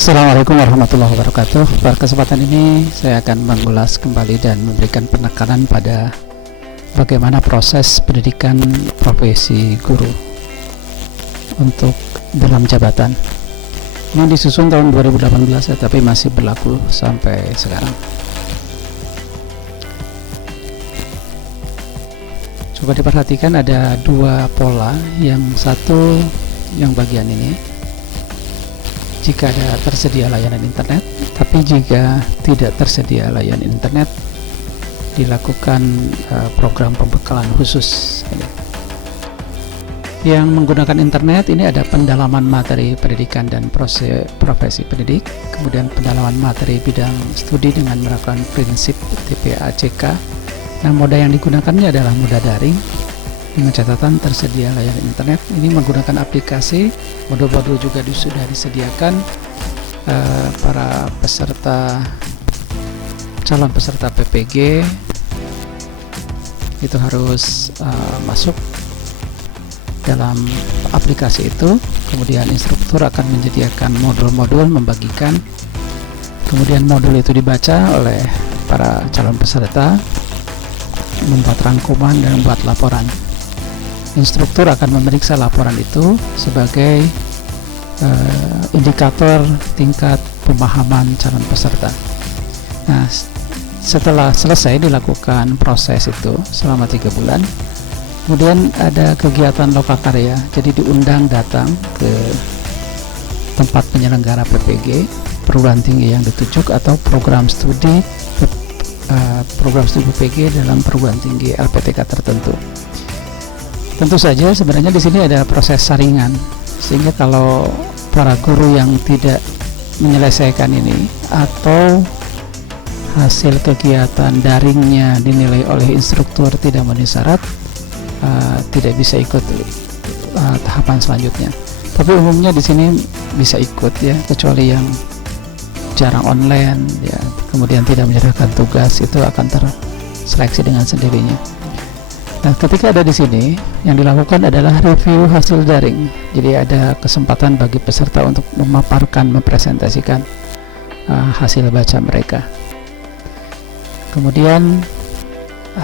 Assalamualaikum warahmatullahi wabarakatuh. Pada kesempatan ini saya akan mengulas kembali dan memberikan penekanan pada bagaimana proses pendidikan profesi guru untuk dalam jabatan. Ini disusun tahun 2018 tapi masih berlaku sampai sekarang. Coba diperhatikan, ada dua pola. Yang satu, yang bagian ini, jika ada tersedia layanan internet, tapi jika tidak tersedia layanan internet, dilakukan program pembekalan khusus. Yang menggunakan internet ini ada pendalaman materi pendidikan dan profesi pendidik, kemudian pendalaman materi bidang studi dengan menerapkan prinsip TPACK. Nah, moda yang digunakannya adalah moda daring dengan catatan tersedia layanan internet. Ini menggunakan aplikasi. Modul-modul juga sudah disediakan. Para calon peserta PPG itu harus masuk dalam aplikasi itu. Kemudian instruktur akan menyediakan modul-modul, membagikan. Kemudian modul itu dibaca oleh para calon peserta, membuat rangkuman dan membuat laporan. Instruktur akan memeriksa laporan itu sebagai indikator tingkat pemahaman calon peserta. Nah, setelah selesai dilakukan proses itu selama 3 bulan, kemudian ada kegiatan lokakarya. Jadi diundang datang ke tempat penyelenggara PPG, perguruan tinggi yang ditujuk, atau program studi PPG dalam perguruan tinggi LPTK tertentu. Tentu saja sebenarnya di sini ada proses saringan, sehingga kalau para guru yang tidak menyelesaikan ini atau hasil kegiatan daringnya dinilai oleh instruktur tidak memenuhi syarat, tidak bisa ikut tahapan selanjutnya. Tapi umumnya di sini bisa ikut ya, kecuali yang jarang online ya, kemudian tidak menyerahkan tugas, itu akan terseleksi dengan sendirinya. Nah, ketika ada di sini, yang dilakukan adalah review hasil daring. Jadi ada kesempatan bagi peserta untuk memaparkan, mempresentasikan hasil baca mereka. Kemudian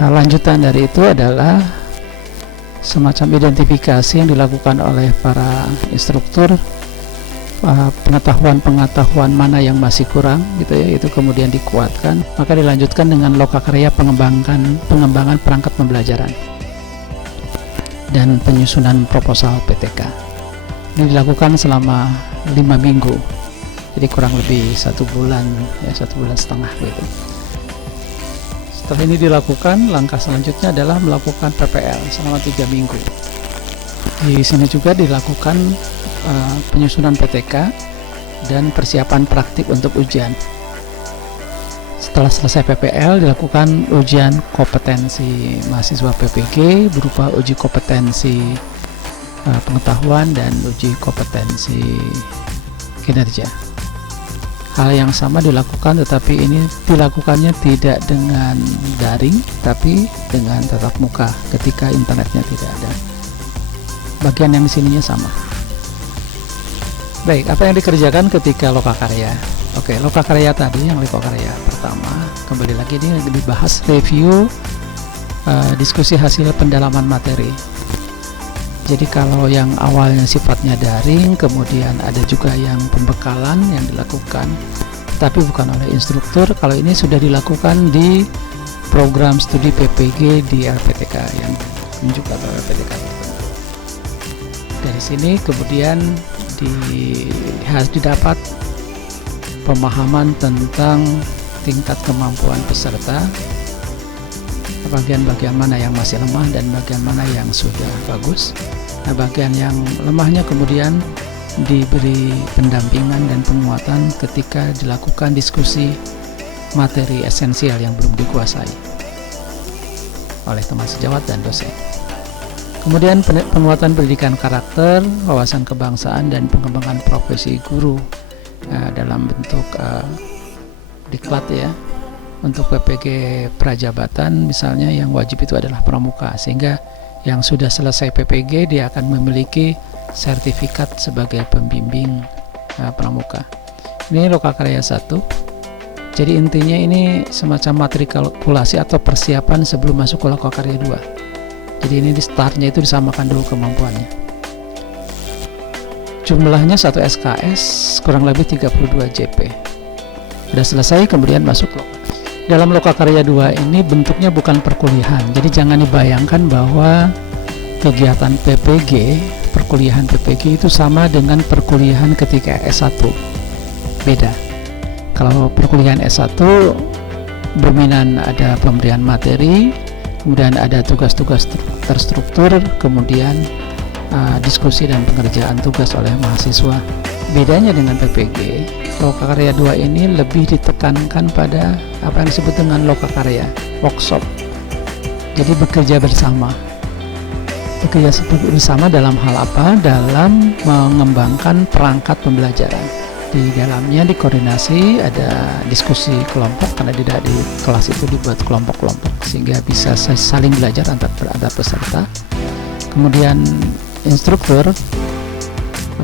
lanjutan dari itu adalah semacam identifikasi yang dilakukan oleh para instruktur, pengetahuan mana yang masih kurang gitu ya, itu kemudian dikuatkan. Maka dilanjutkan dengan lokakarya pengembangan perangkat pembelajaran dan penyusunan proposal PTK. Ini dilakukan selama 5 minggu, jadi kurang lebih 1 bulan ya, 1 bulan setengah gitu. Setelah ini dilakukan, langkah selanjutnya adalah melakukan PPL selama 3 minggu. Di sini juga dilakukan penyusunan PTK dan persiapan praktik untuk ujian. Setelah selesai PPL, dilakukan ujian kompetensi mahasiswa PPG berupa uji kompetensi pengetahuan dan uji kompetensi kinerja. Hal yang sama dilakukan, tetapi ini dilakukannya tidak dengan daring tapi dengan tatap muka ketika internetnya tidak ada. Bagian yang di sininya sama. Baik, apa yang dikerjakan ketika lokakarya? Oke, lokakarya tadi, yang lokakarya pertama, kembali lagi ini dibahas review, diskusi hasil pendalaman materi. Jadi kalau yang awalnya sifatnya daring, kemudian ada juga yang pembekalan yang dilakukan, tapi bukan oleh instruktur. Kalau ini sudah dilakukan di program studi PPG di LPTK yang ditunjuk atau LPTK tertentu. Dari sini kemudian harus didapat pemahaman tentang tingkat kemampuan peserta, bagian-bagian mana yang masih lemah dan bagian mana yang sudah bagus. Nah, bagian yang lemahnya kemudian diberi pendampingan dan penguatan ketika dilakukan diskusi materi esensial yang belum dikuasai oleh teman sejawat dan dosen. Kemudian penguatan pendidikan karakter, wawasan kebangsaan, dan pengembangan profesi guru dalam bentuk diklat ya. Untuk PPG prajabatan misalnya, yang wajib itu adalah pramuka, sehingga yang sudah selesai PPG dia akan memiliki sertifikat sebagai pembimbing pramuka. Ini lokakarya 1. Jadi intinya ini semacam materi kalkulasi atau persiapan sebelum masuk ke lokakarya 2. Jadi ini di startnya itu disamakan dulu kemampuannya. Jumlahnya 1 SKS kurang lebih 32 JP. Sudah selesai, kemudian masuk dalam lokakarya 2 ini bentuknya bukan perkuliahan. Jadi jangan dibayangkan bahwa kegiatan PPG, perkuliahan PPG itu sama dengan perkuliahan ketika S1. Beda. Kalau perkuliahan S1 dominan ada pemberian materi, kemudian ada tugas-tugas terstruktur, kemudian diskusi dan pengerjaan tugas oleh mahasiswa. Bedanya dengan PPG, lokakarya 2 ini lebih ditekankan pada apa yang disebut dengan lokakarya, workshop. Jadi bekerja bersama. Bekerja bersama dalam hal apa? Dalam mengembangkan perangkat pembelajaran. Di dalamnya dikoordinasi, ada diskusi kelompok karena tidak di kelas itu dibuat kelompok-kelompok sehingga bisa saling belajar antar peserta. Kemudian instruktur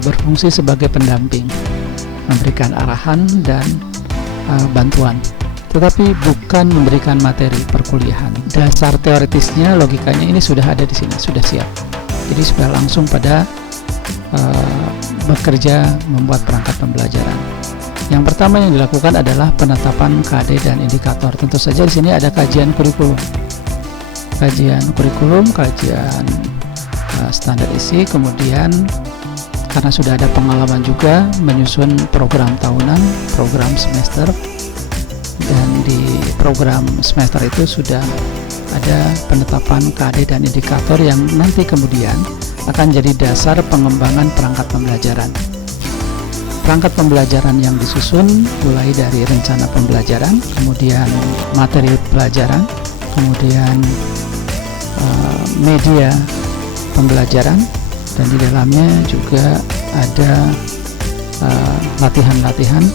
berfungsi sebagai pendamping, memberikan arahan dan bantuan, tetapi bukan memberikan materi perkuliahan. Dasar teoritisnya, logikanya ini sudah ada di sini, sudah siap. Jadi sudah langsung pada bekerja membuat perangkat pembelajaran. Yang pertama yang dilakukan adalah penetapan KD dan indikator. Tentu saja di sini ada kajian kurikulum, kajian standar isi, kemudian karena sudah ada pengalaman juga menyusun program tahunan, program semester, dan di program semester itu sudah ada penetapan KD dan indikator yang nanti kemudian akan jadi dasar pengembangan perangkat pembelajaran. Perangkat pembelajaran yang disusun mulai dari rencana pembelajaran, kemudian materi pelajaran, kemudian media pembelajaran, dan di dalamnya juga ada latihan-latihan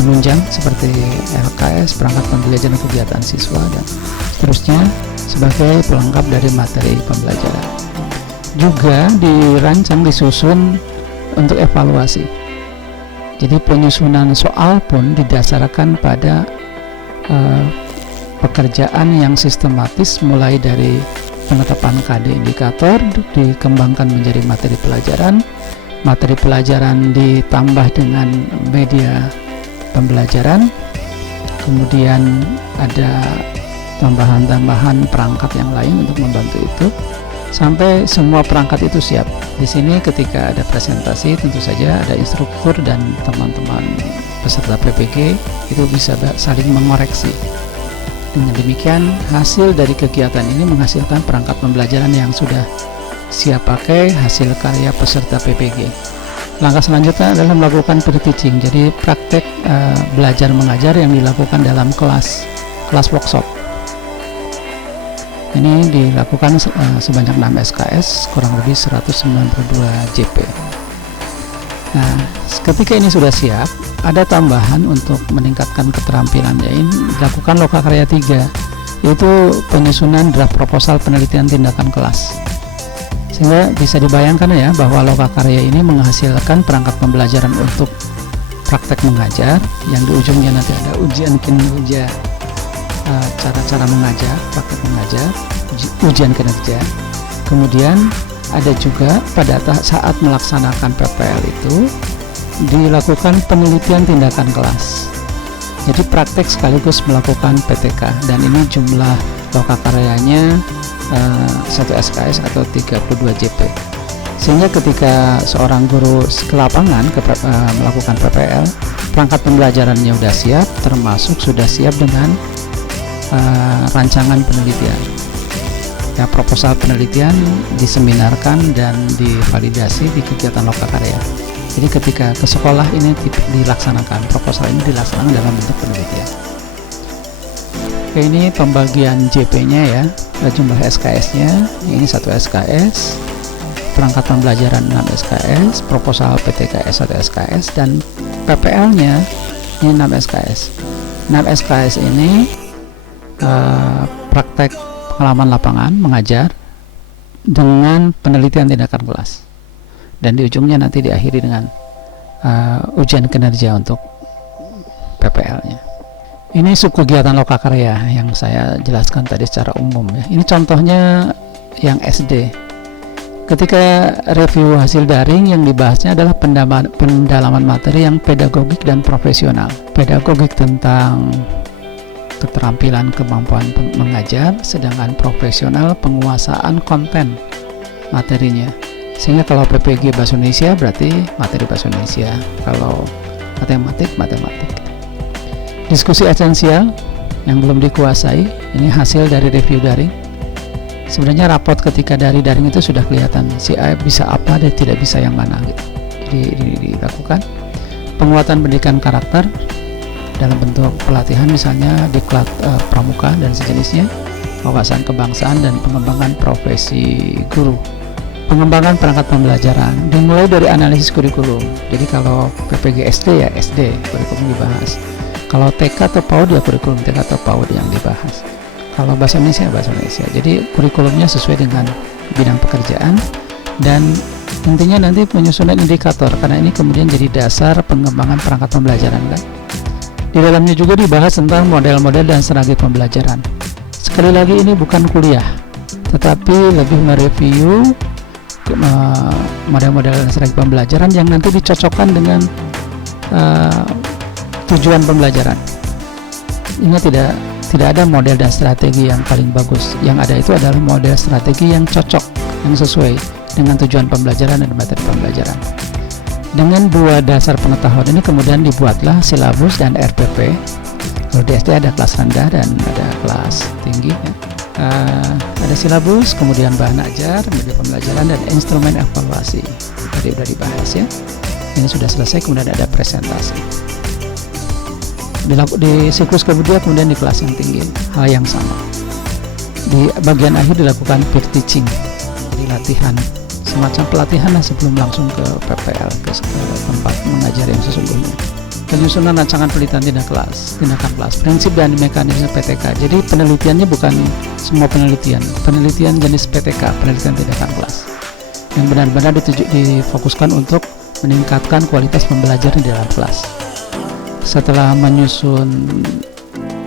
penunjang seperti LKS, perangkat pembelajaran kegiatan siswa, dan seterusnya sebagai pelengkap dari materi pembelajaran. Juga dirancang, disusun untuk evaluasi. Jadi penyusunan soal pun didasarkan pada pekerjaan yang sistematis, mulai dari penetapan KD indikator dikembangkan menjadi materi pelajaran ditambah dengan media pembelajaran, kemudian ada tambahan-tambahan perangkat yang lain untuk membantu itu sampai semua perangkat itu siap. Di sini ketika ada presentasi tentu saja ada instruktur dan teman-teman peserta PPG itu bisa saling mengoreksi. Dengan demikian hasil dari kegiatan ini menghasilkan perangkat pembelajaran yang sudah siap pakai, hasil karya peserta PPG. Langkah selanjutnya adalah melakukan pre-teaching, jadi praktek belajar mengajar yang dilakukan dalam kelas workshop. Ini dilakukan sebanyak 6 SKS, kurang lebih 192 JP. Nah, ketika ini sudah siap, ada tambahan untuk meningkatkan keterampilannya. Ini dilakukan lokakarya 3, yaitu penyusunan draft proposal penelitian tindakan kelas. Sehingga bisa dibayangkan ya bahwa lokakarya ini menghasilkan perangkat pembelajaran untuk praktek mengajar, yang di ujungnya nanti ada ujian kinerja, cara-cara mengajar, praktek mengajar, ujian kinerja. Kemudian ada juga pada saat melaksanakan PPL itu dilakukan penelitian tindakan kelas. Jadi praktek sekaligus melakukan PTK, dan ini jumlah lokakaryanya 1 SKS atau 32 JP. Sehingga ketika seorang guru ke lapangan melakukan PPL, perangkat pembelajarannya sudah siap, termasuk sudah siap dengan rancangan penelitian. Ya, proposal penelitian diseminarkan dan divalidasi di kegiatan lokakarya. Jadi ketika ke sekolah ini dilaksanakan, proposal ini dilaksanakan dalam bentuk penelitian. Oke, ini pembagian JP-nya ya, jumlah SKS-nya, ini 1 SKS, perangkat pembelajaran 6 SKS, proposal PTKS 1 SKS, dan PPL-nya ini 6 SKS. 6 SKS ini praktek pengalaman lapangan mengajar dengan penelitian tindakan kelas, dan di ujungnya nanti diakhiri dengan ujian kinerja untuk PPL-nya. Ini subkegiatan lokakarya yang saya jelaskan tadi secara umum ya. Ini contohnya yang SD. Ketika review hasil daring, yang dibahasnya adalah pendalaman materi yang pedagogik dan profesional. Pedagogik tentang keterampilan kemampuan mengajar, sedangkan profesional penguasaan konten materinya. Sehingga kalau PPG Bahasa Indonesia berarti materi Bahasa Indonesia, kalau matematik. Diskusi esensial yang belum dikuasai, ini hasil dari review daring. Sebenarnya rapot ketika dari daring itu sudah kelihatan si A bisa apa dan tidak bisa yang mana gitu. Jadi dilakukan penguatan pendidikan karakter dalam bentuk pelatihan, misalnya diklat pramuka dan sejenisnya, wawasan kebangsaan dan pengembangan profesi guru. Pengembangan perangkat pembelajaran dimulai dari analisis kurikulum. Jadi kalau PPG SD ya SD kurikulum dibahas. Kalau TK atau PAUD ya kurikulum TK atau PAUD yang dibahas. Kalau Bahasa Indonesia Bahasa Indonesia. Jadi kurikulumnya sesuai dengan bidang pekerjaan, dan intinya nanti penyusunan indikator, karena ini kemudian jadi dasar pengembangan perangkat pembelajaran kan. Di dalamnya juga dibahas tentang model-model dan strategi pembelajaran. Sekali lagi ini bukan kuliah, tetapi lebih mereview model-model dan strategi pembelajaran yang nanti dicocokkan dengan tujuan pembelajaran. Ingat, tidak ada model dan strategi yang paling bagus. Yang ada itu adalah model strategi yang cocok, yang sesuai dengan tujuan pembelajaran dan materi pembelajaran. Dengan dua dasar pengetahuan ini kemudian dibuatlah silabus dan RPP. Kalau di SD ada kelas rendah dan ada kelas tinggi ya. Ada silabus, kemudian bahan ajar, media pembelajaran, dan instrumen evaluasi. Tadi sudah dibahas ya. Ini sudah selesai, kemudian ada presentasi. Di siklus kemudian di kelas yang tinggi hal yang sama. Di bagian akhir dilakukan peer teaching, jadi latihan, semacam pelatihan sebelum langsung ke PPL, ke tempat mengajar yang sesungguhnya. Penyusunan rancangan penelitian tindakan kelas, prinsip dan mekanisme PTK. Jadi penelitiannya bukan semua penelitian jenis PTK, penelitian tindakan kelas, yang benar-benar difokuskan untuk meningkatkan kualitas pembelajaran di dalam kelas. Setelah menyusun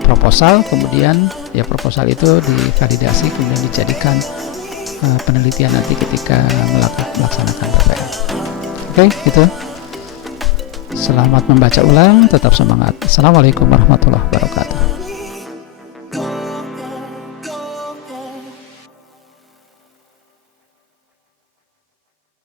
proposal, kemudian ya proposal itu divalidasi, kemudian dijadikan penelitian nanti ketika melaksanakan PPL. Oke, gitu. Selamat membaca ulang, tetap semangat. Assalamualaikum warahmatullahi wabarakatuh.